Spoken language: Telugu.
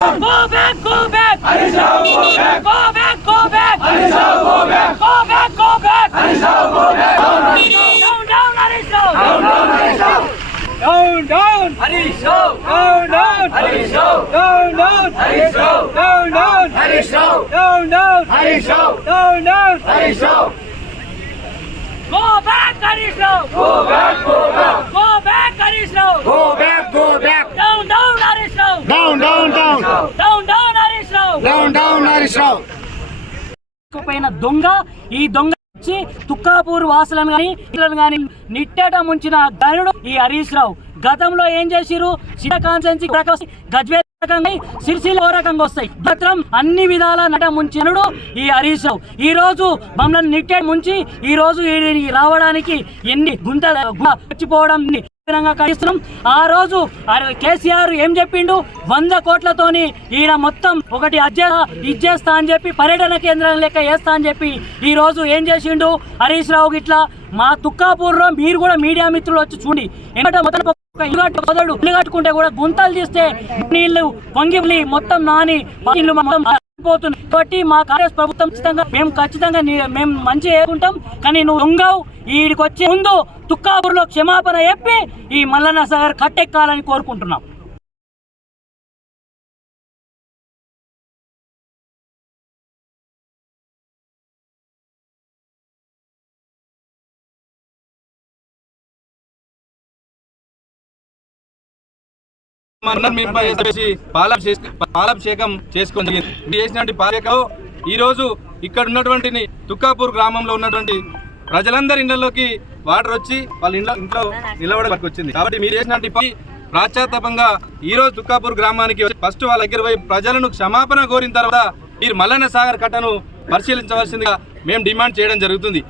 Go back, go back. Anisha, go back. Go back, go back. Anisha, go back. Go back, go back. Anisha, go back. Down, down, Anisha. Down, down, Anisha. Down, down, Anisha. Down, down, Anisha. Down, down, Anisha. Down, down, Anisha. Down, down, Anisha. Down, down, Anisha. Go back, Anisha. Go back, go back. పైన దొంగ ఈ దొంగ వచ్చి తుక్కాపూర్ వాసులను కానీ ఇళ్ళను గాని నిట్టేట ముంచిన గనుడు ఈ హరీష్ రావు. గతంలో ఏం చేసిరు సిట కాన్సెన్సీ గజ్వే రకంగా సిరిసిల్ల రకంగా వస్తాయి. భద్రం అన్ని విధాల నట ముంచినడు ఈ హరీష్ రావు. ఈ రోజు మమ్మల్ని నిట్టే ముంచి ఈ రోజు రావడానికి ఎన్ని గుంత వచ్చిపోవడం ఖండిస్తున్నాం. ఆ రోజు కేసీఆర్ ఏం చెప్పిండు? వంద కోట్లతోని ఈయన మొత్తం ఒకటి అజ్జే ఇచ్చేస్తా అని చెప్పి పర్యటన కేంద్రం లెక్క వేస్తా అని చెప్పి ఈ రోజు ఏం చేసిండు? హరీష్ రావు గిట్లా మా తుక్కాపూర్లో మీరు కూడా మీడియా మిత్రులు వచ్చి చూడండి. ఎందుకంటే మొత్తం ఇల్లు కట్టుకుంటే కూడా గుంతలు తీస్తే నీళ్ళు పొంగిలి మొత్తం నాని ఇల్లు పోతున్నాయి కాబట్టి మా కాంగ్రెస్ ప్రభుత్వం ఖచ్చితంగా మేము ఖచ్చితంగా మేము మంచి ఏకుంటాం కానీ నువ్వు దొంగవు. ఈడికి వచ్చే ముందు తుక్కాపూర్లో క్షమాపణ చెప్పి ఈ మల్లన్న సాగర్ కట్టెక్కాలని కోరుకుంటున్నాం. మరణమింప చేసి పాలాభిషేకం పాలాభిషేకం చేసుకొని జరిగింది. చేసినటువంటి ఈ రోజు ఇక్కడ ఉన్నటువంటి తుక్కాపూర్ గ్రామంలో ఉన్నటువంటి ప్రజలందరి ఇళ్ళలోకి వాటర్ వచ్చి వాళ్ళ ఇంట్లో ఇంట్లో నిలబడడానికి వచ్చింది. కాబట్టి మీరు చేసినటువంటి పని ప్రాచాతాపంగా ఈ రోజు తుక్కాపూర్ గ్రామానికి వచ్చి ఫస్ట్ వాళ్ళ దగ్గర పోయి ప్రజలను క్షమాపణ కోరిన తర్వాత మీరు మల్లన్న సాగర్ కట్టను పరిశీలించవలసిందిగా మేము డిమాండ్ చేయడం జరుగుతుంది.